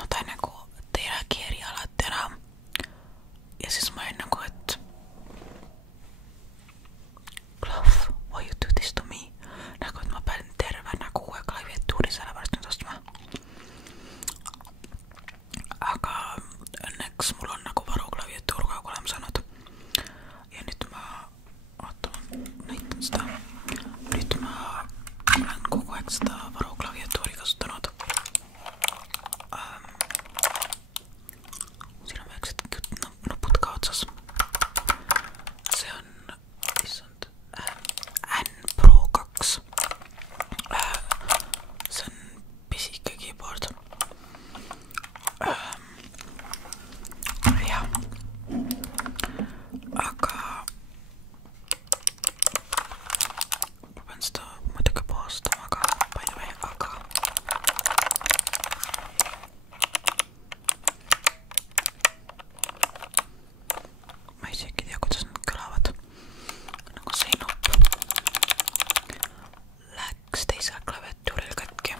jotain niinku tehdä kierialat tehdä. Ja siis mä en niinku, että Love, why you do this to me? Nagu, et ma pean terve nagu uue klaviatuuri sellepärast nüüd ostma. Aga õnneks mul on nagu varuklaviatuur kogu aeg olema saanud. Ja nüüd ma, oota, ma näitan seda. Nüüd ma olen kogu aeg seda varuklaviatuuri kasutanud. Siin on väiksed nupud ka otsas. See on, issand, N Pro 2. See on pisike keyboard. Jah. Aga ma pean seda muidugi poostama ka, by the way, aga ma isegi tea, kuidas nad kõlavad. Nagu see nupp läks teisel klaviatuuril katki.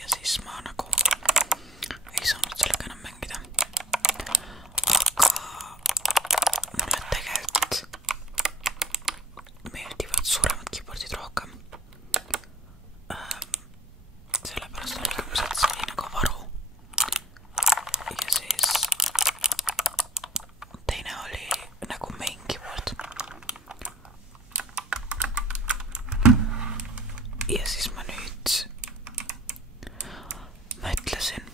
Ja siis ma nagu ei saanud sellega enam mängida. Aga mulle tegelikult meeldivad suuremad keyboardid rohkem. Sellepärast oligi ma see oli nagu varu. Ja siis teine oli nagu main keyboard. Ja siis ma nüüd mõtlesin,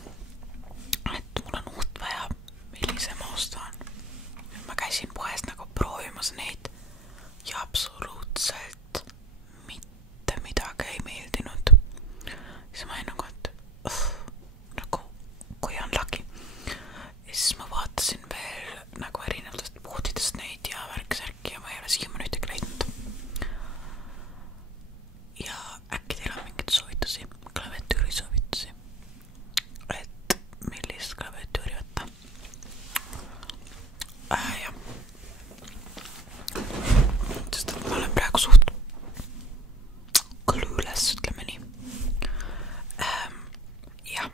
et mul on uut vaja, millise ma ostan. Ma käisin poes nagu proovimas neid ja absoluutselt mitte midagi ei meeldinud. Siis ma olin nagu, et nagu kui on lagi. Ja siis ma vaatasin veel nagu erinevatest poodidest neid ja värk-särki ja ma ei ole siiamaani ühtegi leidnud. Ja äkki teil on mingeid soovitusi, klaviatuuri soovitusi, et millist klaviatuuri võtta. Jah. Sest et ma olen praegu suht clueless, ütleme nii. Jah.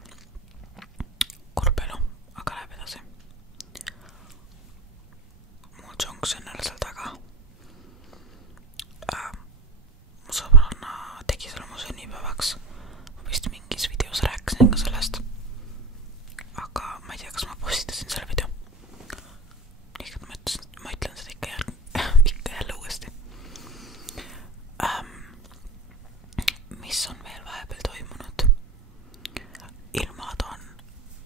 Kurb elu, aga läheb edasi. Mu Junction on seal taga. Mu sõbranna tegi selle mu sünnipäevaks. Ma vist mingis videos rääkisin ka sellest. Aga ma ei tea, kas ma postitasin selle video. Nii et ma ütlen seda ikka jälle uuesti. Mis on veel vahepeal toimunud? Ilmad on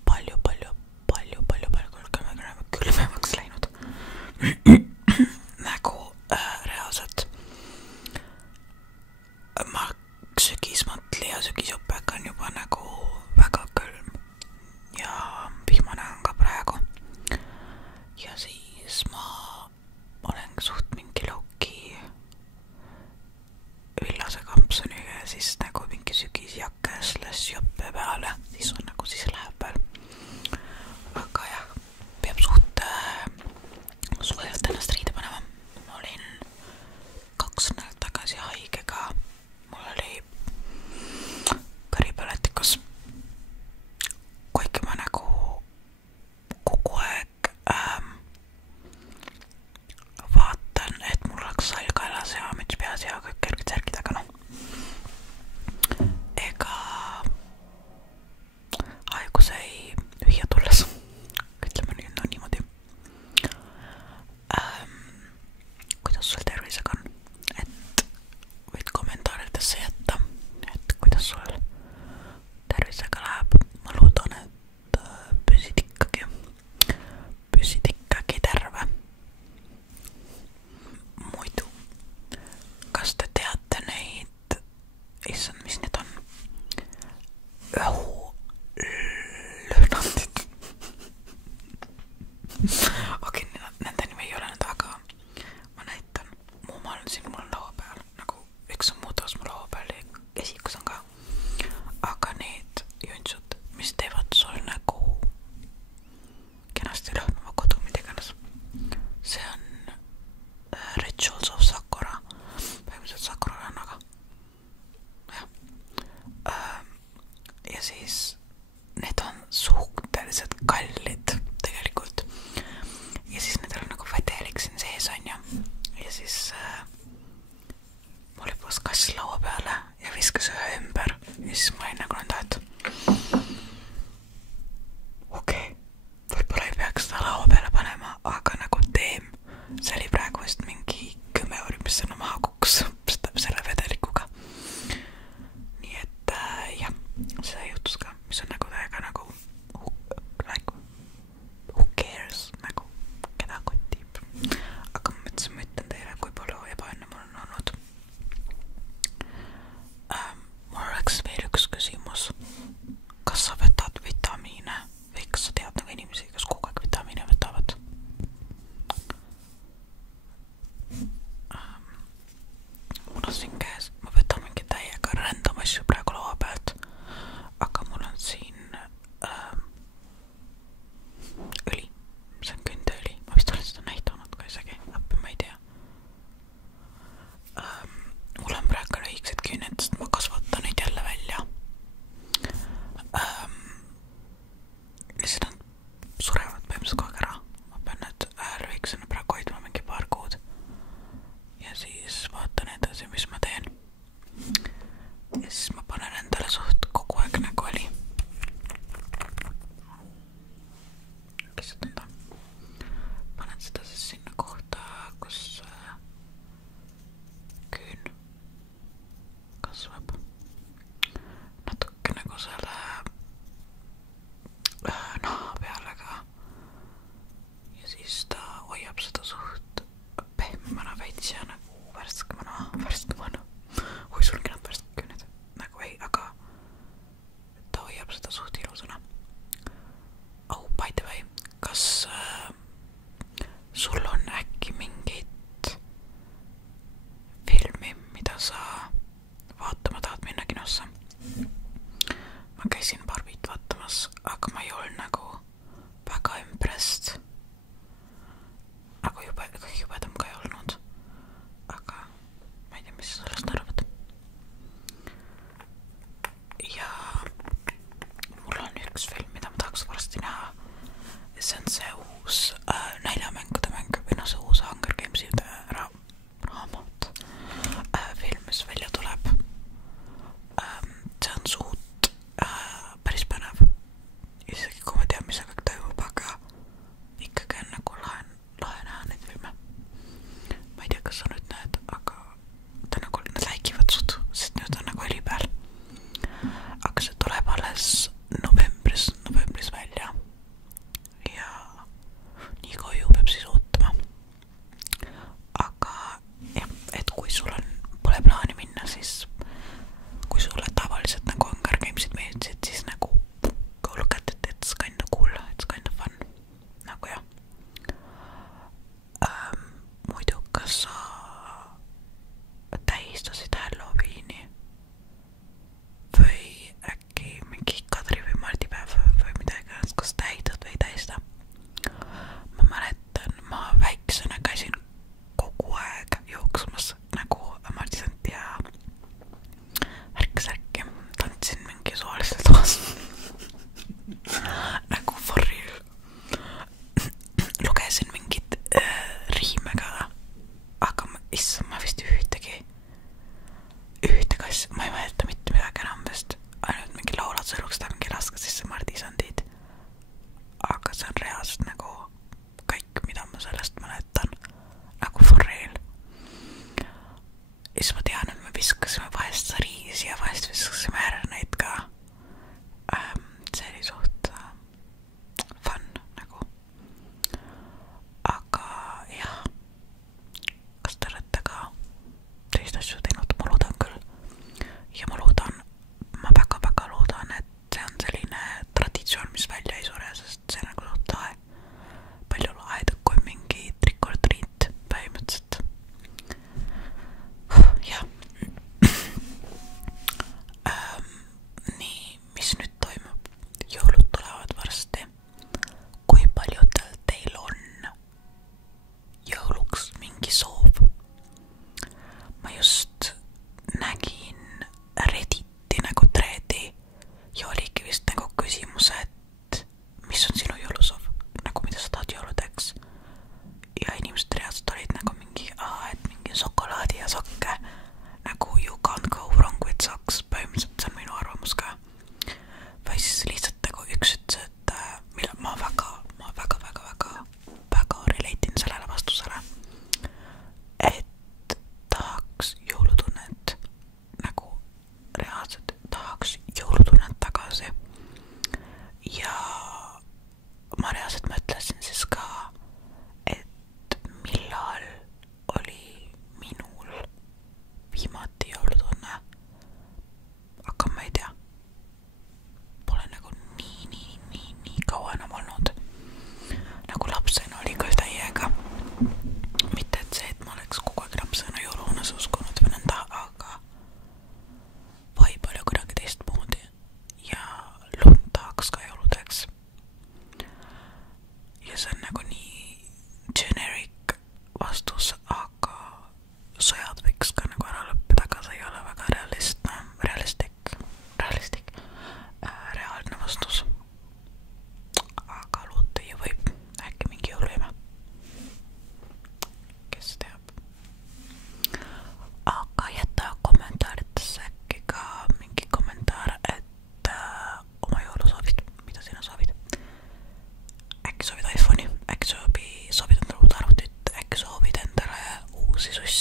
palju külmemaks läinud. Nagu reaalselt sügismatli ja sügisjopek on juba nagu väga külm ja vihmane on ka praegu. Ja siis ma olen suht mingi loki villase kampsuniga ja siis nagu mingi sügisjakke slash joppe peale, siis on nagu siis läheb veel. Aga jah, peab suht soojalt ennast riide panema. Ma olin 2 nädalat tagasi haigega. Mul oli karipõletikus. Kuigi ma nagu kogu aeg vaatan, et mul oleks sall kaelas ja müts peas ja kõik kerged särgid, aga noh. Ega haigus ei hüüa tulles. Ütleme nüüd no niimoodi. Kuidas sul tervisega on? Et viskas ühe ümber ja siis ma olin nagu nõnda, et okei, võib-olla ei peaks seda laua peale panema, aga nagu teem. See oli praegu vist mingi 10 euri, mis sinna maha kukkus selle vedelikuga. Nii et jah, see juhtus ka, mis on nagu täiega nagu who cares, nagu keda kotib. Aga ma mõtlesin, ma ütlen teile, kui palju ebaõnne mul on olnud. Mul oleks veel üks küsimus. Kas sa võtad vitamiine või kas sa tead nagu inimesi, kes kogu aeg vitamiine võtavad? Mul on siin käes, ma võtan mingi täiega random asju praegu laua pealt, aga mul on siin õli, see on kündeõli, ma vist olen seda näidanud ka isegi, appi ma ei tea. Mul on praegu lõiksed küüned, sest ma kasvatan neid jälle välja. Ja siis nad surevad põhimõtteliselt kogu aeg ära. Ma pean need lõiksena praegu hoidma mingi paar kuud. Ja siis vaatan edasi, mis ma teen. Ja siis ma panen endale suht kogu aeg nagu oli. Lihtsalt nõnda. Panen seda siis sinna kohta, kus küün kasvab. Natuke nagu selle naha peale ka. Ja siis ta hoiab seda suht pehmemana veits ja nagu värskemana. Oi, sul ongi nad värsked küüned. Nagu ei, aga ta hoiab seda suht ilusana. Oh, by the way, kas sul on äkki mingit filmi, mida sa vaatama tahad minna kinosse? Ma käisin Barbit vaatamas, aga ma ei olnud nagu väga impressed. Nagu kõige jubedam ka ei olnud. Aga ma ei tea, mis sa sellest arvad. Ja mul on üks film, mida ma tahaks varsti näha. See on see uus näljamängude mäng või no see uus Hunger Games'ide raamat film, mis välja tuleb. See on suht päris põnev. Isegi kui ma tean, mis see kõik toimub, aga ikkagi on nagu lahe näha neid filme. Ma ei tea, kas sa nüüd näed, aga ta nagu nad läikivad suht, sest nüüd on nagu heli peal. Aga see tuleb alles novembris välja. Ja nii koju peab siis ootama. Aga jah, et kui sul pole plaani minna, siis kui sulle tavaliselt nagu Hunger Gamesid meeldisid, siis nagu go look at it, it's kind of cool, it's kind of fun. Nagu jah. Muidu, kas sa tähistasid Halloweeni või äkki mingi Kadri või Mardi päev või midagi, kas tähistad või ei tähista? Ma mäletan, ma väiksena käisin kogu aeg jooksmas nagu Mardi ja särki, tantsin mingi suvalistel toas. Nagu for real. Lugesin mingid riime ka, aga ma vist ühtegi asja, ma ei mäleta mitte midagi enam vist, ainult mingi laulad sõeluks ta mingi laska sisse Mardisandid. Aga see on reaalselt nagu kõik, mida ma sellest mäletan, nagu for real. Ja siis ma tean, et me viskasime vahest riisi ja vahest viskasime herneid ka. See oli suht fun nagu. Aga jah, kas te olete ka teist asju teinud? Ma loodan küll. Ja ma väga loodan, et see on selline traditsioon, mis välja ei sure, sest see nagu suht lahe. Palju lahedam kui mingi trick or treat põhimõtteliselt. Jah,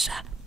käytössä